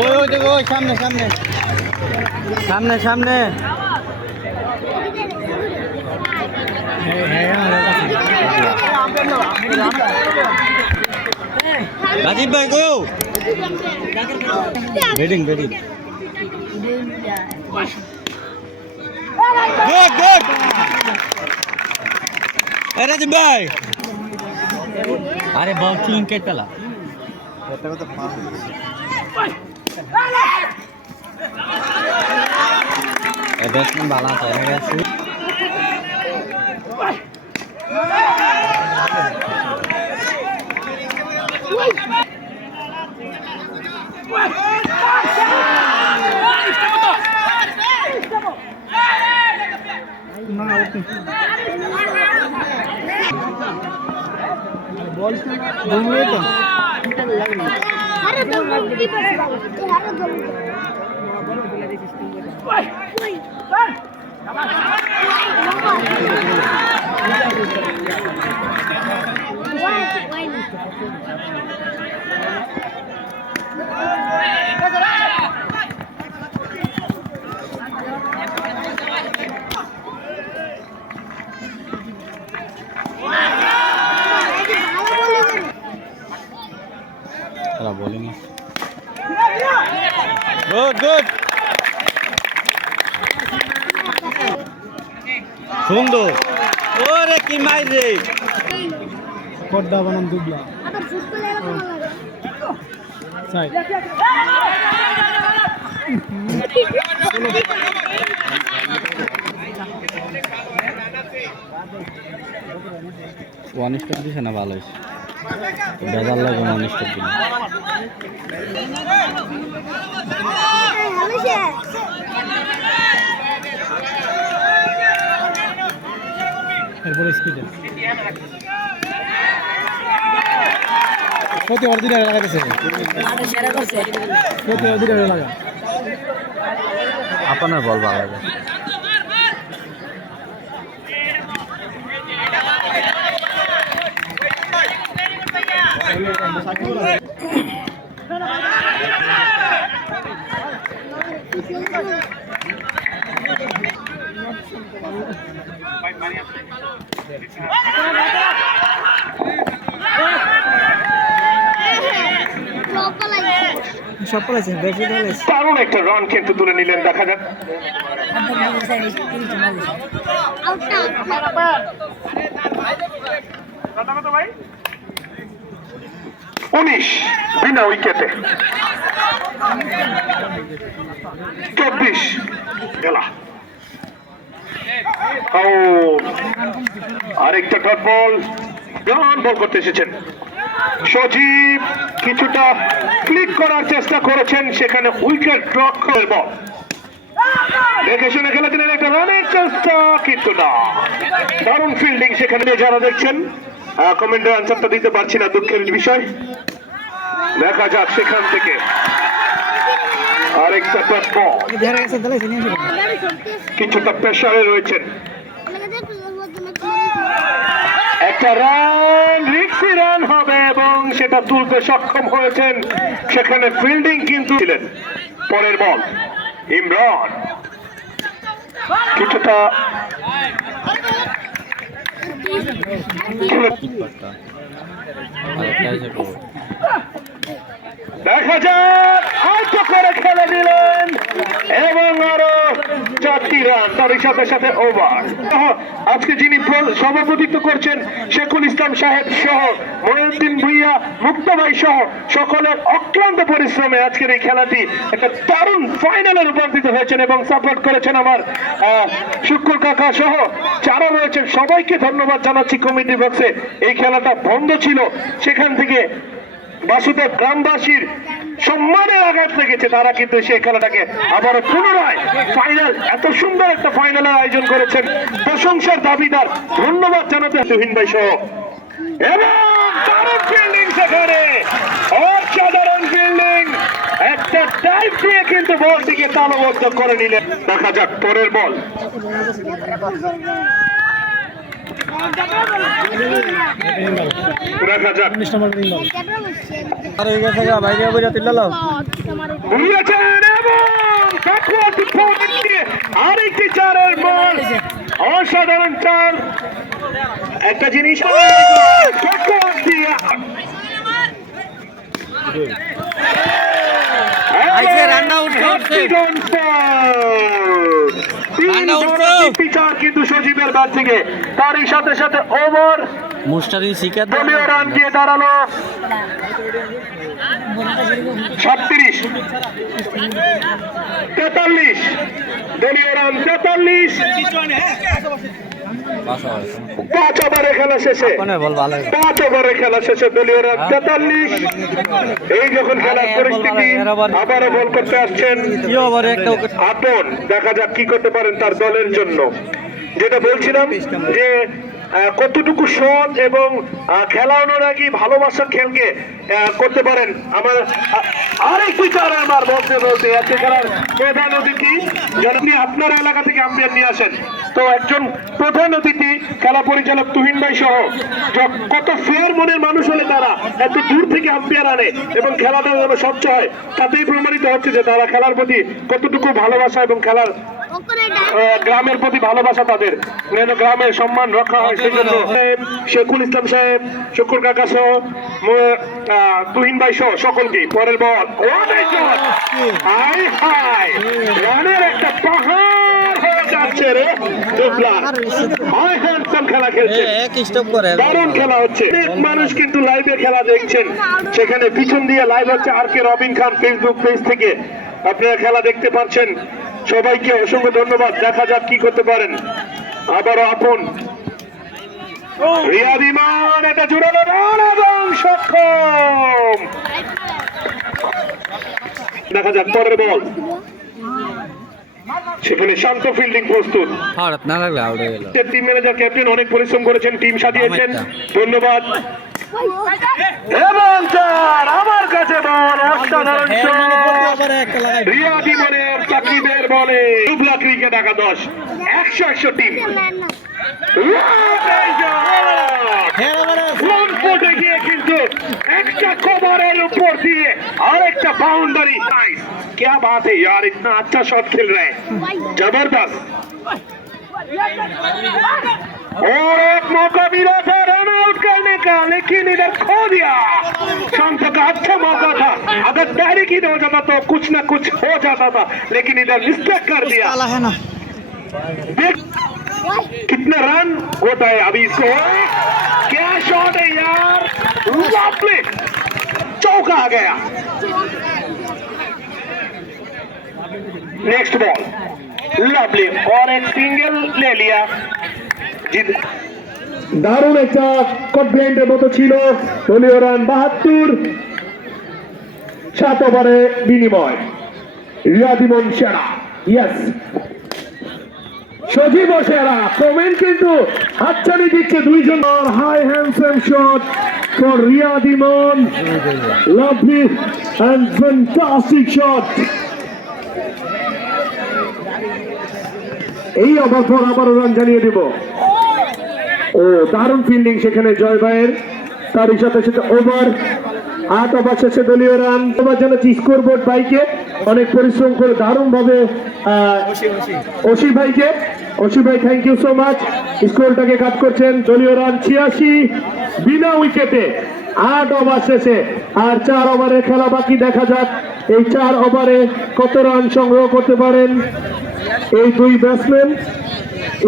ওই ওই দেখো ওই সামনে সামনে। সামনে সামনে। রাজীব ভাই গো। Bedding bedding good good Rajib ভাই। আরে বল চুন কেটলা এ ব্যাটসম্যান ভালো আছে এনে গেছে बॉल घूम रहे थे अरे तो সুন্দর। ওরে কি মাই রে। পর্দা বানান দুবলা। ওয়ান স্টপ দিছে না ভালো হয়েছে? বেজার লাগে ওয়ান স্টপ দিলে ভালো সে এরপরে স্পিডে প্রতি অর্ডিনারি লাগাইতেছে। প্রতি অর্ডিনারি লাগা। আপনার বল ভালো লাগে। প্রপার লাগে সব পালাইছে বেশি পালাইছে দারুণ একটা রান কিন্তু তুলে নিলেন দেখা যাক। উনিশ বিনা উইকেটে চব্বিশ খেলা। আরেকটা ডট বল জন বল করতে এসেছেন। সজীব কিছুটা ক্লিক করার চেষ্টা করেছেন, সেখানে উইকেট রক্ষের বল দেখে শুনে খেলে দিলেন একটা রানের চেষ্টা, কিন্তু না। দারুণ ফিল্ডিং সেখানে যারা দেখছেন কমেন্টের আনসারটা দিতে পারছি না দুঃখের বিষয়। দেখা যাক সেখান থেকে। আরেকটা সরতে কিছুটা প্রেশারে রয়েছেন। একটা রান রিক্সি রান হবে এবং সেটা তুলতে সক্ষম হয়েছেন। সেখানে ফিল্ডিং কিন্তু ছিলেন পরের বল ইমরান। কিছুটা দেখা যাক হয়তো করে খেলে দিলেন এবং আরও চারটি রান তারই সাথে সাথে ওভার আজকে যিনি সভাপতিত্ব করছেন শেখুল ইসলাম সাহেব সহ মহিউদ্দিন ভুইয়া, মুক্ত ভাই সহ সকলের অক্লান্ত পরিশ্রমে আজকের এই খেলাটি একটা দারুণ ফাইনালে রূপান্তরিত হয়েছেন এবং সাপোর্ট করেছেন আমার শুক্র কাকা সহ যারা রয়েছেন, সবাইকে ধন্যবাদ জানাচ্ছি কমিটি বক্সে এই খেলাটা বন্ধ ছিল। সেখান থেকে বাসুদেব গ্রামবাসীর সম্মানের আঘাত লেগেছে। তারা কিন্তু সেই খেলাটাকে আবারও পুনরায় ফাইনাল এত সুন্দর একটা ফাইনালের আয়োজন করেছেন। প্রশংসার দাবিদার, ধন্যবাদ জানাতে তুহিন ভাই সহ। একটা করে নিলেন। দেখা যাক পরের বল। দেখা যাক। আর গেছে গা বাইরে বইরা তুললাও বুঝেছেন এবং পয়েন্ট দিয়ে আরেকটি চারের বল অসাধারণ চার। একটা জিনিস ব্যাকওয়ার্ড দিয়ে out করছে। চার কিন্তু সজীবের ব্যাট থেকে। তারই সাথে সাথে ওভার মুস্টারি শিকার দলীয় রান গিয়ে দাঁড়াল। ছত্রিশ। তেতাল্লিশ। দলীয় রান তেতাল্লিশ। পাঁচ ওভারে খেলা শেষে। পাঁচ ওভারে খেলা শেষে দলীয় রান তেতাল্লিশ। এই যখন খেলার পরিস্থিতি আবারও বল করতে আসছেন। আপন দেখা যাক কি করতে পারেন তার দলের জন্য। যেটা বলছিলাম যে কতটুকু সৎ এবং আহ, খেলা অনুরাগী ভালোবাসার খেলকে করতে পারেন? আমার আ- আরেকটি চার আমার বলতে বলতে আজকে খেলার প্রধান অতিথি যদি আপনার এলাকা থেকে আম্পায়ার নিয়ে আসেন। তো একজন প্রধান অতিথি খেলা পরিচালক তুহিন ভাই সহ কত ফেয়ার মনের মানুষ হলে তারা এত দূর থেকে আম্পায়ার আনে এবং খেলাটা যেন স্বচ্ছ হয় তাতেই প্রমাণিত হচ্ছে যে তারা খেলার প্রতি কতটুকু ভালোবাসা এবং খেলার গ্রামের প্রতি ভালোবাসা তাদের। যেন গ্রামের সম্মান রক্ষা হয় সেই জন্য। শেখুল ইসলাম সাহেব শুকুর কাকা সহ তুহিন ভাই সহ সকলকে পরের বল রানের একটা পাহাড় হয়ে যাচ্ছে রে। দুবলা। হায় হ্যান্ডসাম খেলা খেলছে। দারুণ হচ্ছে। অনেক মানুষ কিন্তু লাইভে খেলা দেখছেন। সেখানে পিছন দিয়ে লাইভ হচ্ছে আর কে রবিন খান ফেসবুক পেজ থেকে। আপনারা খেলা দেখতে পাচ্ছেন। সবাইকে অসংখ্য ধন্যবাদ। দেখা যাক কি করতে পারেন। আবারও আপন। রিয়াদ ইমান এটা জোরালো রান এবং সক্ষম। দেখা যাক পরের বল। সেখানে শান্ত ফিল্ডিং প্রস্তুত। টিম ম্যানেজার ক্যাপ্টেন অনেক পরিশ্রম করেছেন টিম সাজিয়েছেন। ধন্যবাদ। এবং চার আমার কাছে বল অসাধারণ shot। একটা লাগাই রিয়াদ ইমানের সাকিবের বলে দুবলা ক্রিকেট একাদশ একশো একশো টিম হ্যাঁ এবারে ফ্রন্ট ফুটে গিয়ে কিন্তু একটা কভারের উপর দিয়ে আরেকটা बाउंड्री नाइस क्या बात है यार इतना अच्छा शॉट खेल रहे हैं जबरदस्त और एक मौका मिला था रन आउट करने का लेकिन इधर खो दिया। शंख का अच्छा मौका था। अगर पहले की हो जाता तो कुछ ना कुछ हो जाता था लेकिन इधर मिस्टेक कर दिया। है ना? देख कितना रन होता है अभी इसको। क्या शॉट है यार। लवली चौका आ गया। नेक्स्ट बॉल लवली और एक सिंगल ले लिया জিত দারুণ একটা কট ব্যান্ডের মতো ছিল দলীয় রান বাহাত্তর সাত ওভারে বিনিময় রিয়াদিমন সেরা ইয়েস সজীব ও সেরা কমেন্ট কিন্তু হাতছানি দিচ্ছে দুইজন high handsome shot for Riyad Emon lovely and fantastic shot এই ওভার আবারও রান জানিয়ে দিব। ও, দারুণ ফিল্ডিং সেখানে জয় ভাইয়ের। তারই সাথে সাথে ওভার আট ওভার শেষে দলীয় রান। ওভার জানাচ্ছি স্কোর বোর্ড ভাইকে অনেক পরিশ্রম করে দারুণ ভাবে অসি ভাইকে অসি ভাই থ্যাংক ইউ সো মাচ স্কোরটাকে কাট করছেন দলীয় রান ছিয়াশি, বিনা উইকেটে আট ওভার শেষে। আর চার ওভারে খেলা বাকি, দেখা যাক এই চার ওভারে কত রান সংগ্রহ করতে পারেন। এই দুই ব্যাটসম্যান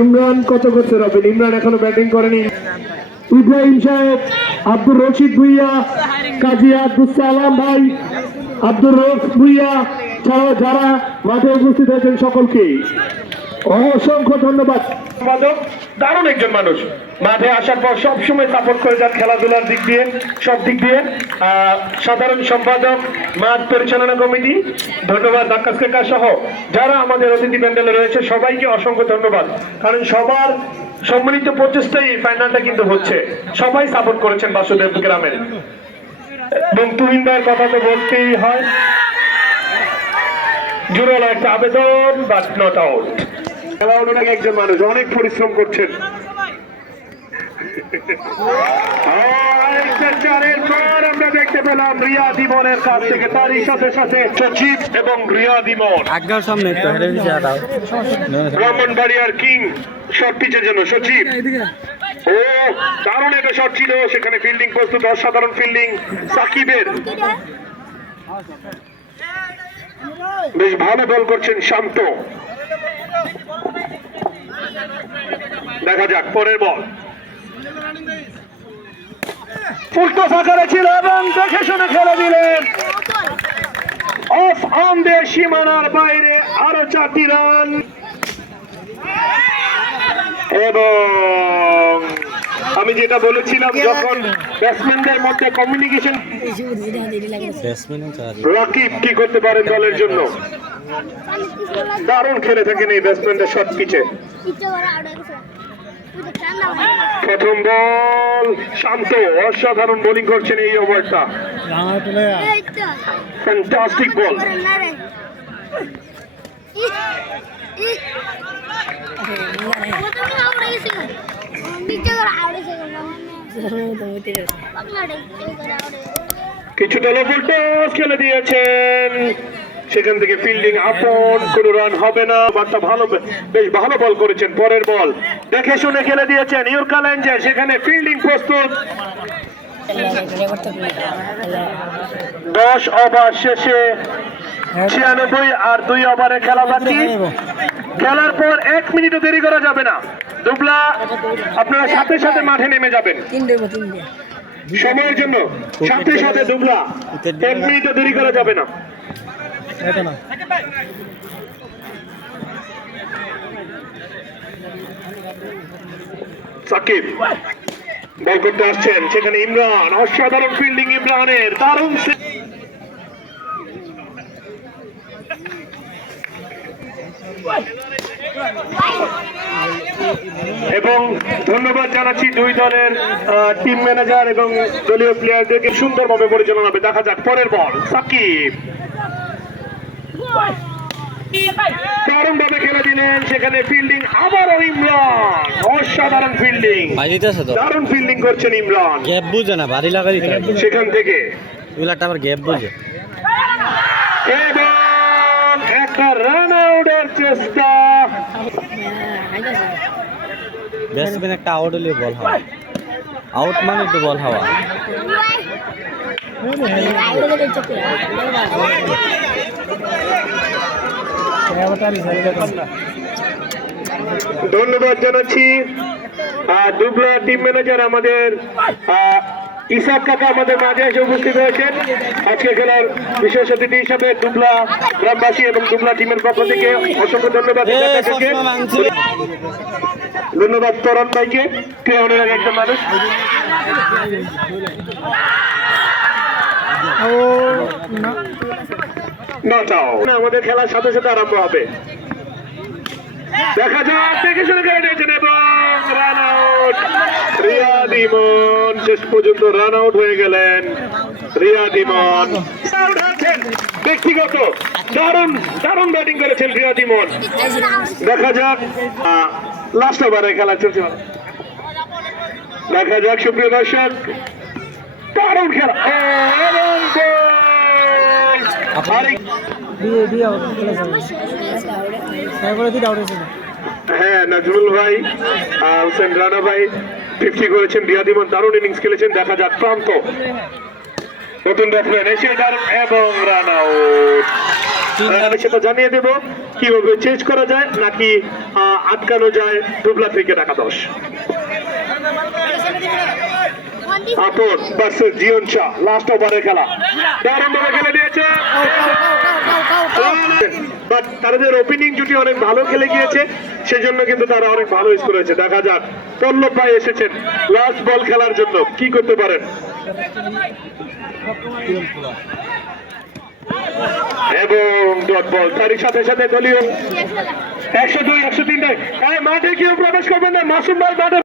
ইমরান কত করছে রবিন? ইমরান এখনও ব্যাটিং করেনি। ইব্রাহিম সাহেব, আব্দুর রশিদ ভুইয়া, কাজী আব্দুল সালাম ভাই, আব্দুর রফ ভুইয়া, ছাড়াও যারা মাঠে উপস্থিত হয়েছেন সকলকে অসংখ্য ধন্যবাদ। দারুণ একজন মানুষ। মাঠে আসার পর সব সময় সাপোর্ট করে যান খেলাধুলার দিক দিয়ে, সব দিক দিয়ে। সাধারণ সম্পাদক, মাঠ পরিচালনা কমিটি, ধন্যবাদ কাকা সহ যারা আমাদের অতিথি প্যান্ডেলে রয়েছে, সবাইকে অসংখ্য ধন্যবাদ। কারণ সবার সম্মিলিত প্রচেষ্টাই এই ফাইনালটা কিন্তু হচ্ছে। সবাই সাপোর্ট করেছেন বাসুদেব গ্রামের। এবং তুহিন ভাইয়ের কথা তো বলতেই হয়। জোরালো একটা আবেদন বাট নট আউট খেলা একজন মানুষ, অনেক পরিশ্রম করছেন। ব্রাহ্মণবাড়িয়ার কিং শট পিচের জন্য সচিব। ও, দারুণ একটা ছিল। সেখানে ফিল্ডিং প্রস্তুত, অসাধারণ ফিল্ডিং সাকিবের। বেশ ভালো বল করছেন শান্ত। দেখা যাক, পরের বল ফুলটো ফাঁকারে ছিল এবং দেখে শুনে খেলে দিলেন। অফ অন সীমানার বাইরে আরও চারটি রান। এবং আমি যেটা বলেছিলাম, যখন ব্যাটসম্যানদের মধ্যে কমিউনিকেশন রাকিব কি করতে পারেন দলের জন্য? দারুণ খেলে থাকেন এই ব্যাটসম্যানদের শট পিচে প্রথম বল, শান্ত, অসাধারণ বোলিং করছেন এই ওভারটা। ফ্যান্টাস্টিক বল কিছুটা লোকাল টস খেলে দিয়েছেন। সেখান থেকে ফিল্ডিং আপন কোনো রান হবে না। বার্তা ভালো, বেশ ভালো বল করেছেন, পরের বল দেখে শুনে খেলে দিয়েছেন ইউরকা ল্যান্ডে সেখানে ফিল্ডিং প্রস্তুত। দশ ওভার শেষে ছিয়ানব্বই আর দুই ওভারে খেলা বাকি। খেলার পর এক মিনিটও দেরি করা যাবে না। দুবলা আপনারা সাথে সাথে মাঠে নেমে যাবেন। সময়ের জন্য সাথে সাথে দুবলা এক মিনিটও দেরি করা যাবে না এটা না সাকিব। বল করতে আসছেন, সেখানে ইমরান, অসাধারণ ফিল্ডিং ইমরানের, দারুণ এবং ধন্যবাদ জানাচ্ছি দুই দলের টিম ম্যানেজার এবং দলীয় প্লেয়ারদেরকে সুন্দরভাবে পরিচালনা হবে। দেখা যাক, পরের বল সাকিব। খেলে দিলেন। সেখানে ফিল্ডিং আবারও ইমরান। অসাধারণ ফিল্ডিং বাজিতেছে তো। দারুণ ফিল্ডিং করছেন ইমরান। গ্যাপ বুঝে না বাড়ি লাগা সেখান থেকে। এগুলাটা আবার গ্যাপ বুঝে। এবং একটা রান আউটের চেষ্টা। ব্যাটসম্যান একটা আউট হলে বল হাওয়া। আউট মানে তো বল হাওয়া। ধন্যবাদ জানাচ্ছি। দুবলা টিম ম্যানেজার আমাদের ইসাক কাকা আমাদের মাঝে এসে উপস্থিত হয়েছেন। আজকে খেলার বিশেষ অতিথি হিসাবে দুবলা গ্রামবাসী এবং দুবলা টিমের পক্ষ থেকে অসংখ্য ধন্যবাদ। ধন্যবাদ তরণ ভাইকে কে অনেক একজন মানুষ? ও না। নট আউট আমাদের খেলার সাথে সাথে আরম্ভ হবে। দেখা যাক, দেখে শুনে করে নিয়েছেন এবং রান আউট রিয়া দিমন, শেষ পর্যন্ত রান আউট হয়ে গেলেন। রিয়া দিমন। ব্যক্তিগত, দারুণ দারুণ ব্যাটিং করেছেন রিয়া দিমন। দেখা যাক লাস্ট ওভারে খেলা চলছে। দেখা যাক, সুপ্রিয় দর্শক। দারুণ খেলা। এবং goal! আরেক- দিয়ে দিয়ে আউট খেলেছে তারপরে দিয়ে আউট হয়েছে হ্যাঁ ভাই রানা দারুণ ইনিংস খেলেছেন। দেখা যাক প্রান্ত নতুন ব্যাটসম্যান এসে এবং রান আউট। সেটা জানিয়ে দেব, কীভাবে চেঞ্জ করা যায়, নাকি আটকানো যায়, দুবলা ক্রিকেট একাদশ। আপন ভার্সেস জিয়ন লাস্ট ওভারে খেলা। খেলে দিয়েছে। বাট ওপেনিং জুটি অনেক ভালো খেলে গিয়েছে, সেজন্য কিন্তু তারা অনেক ভালো স্কোর হয়েছে দেখা যাক, পল্লব ভাই এসেছেন লাস্ট বল খেলার জন্য, কি করতে পারেন? এবং ডট বল তারই সাথে সাথে দলীয়। একশো দুই, একশো তিনটায়। মাঠে কেউ প্রবেশ করবেন না, মাসুম ভাই মাঠে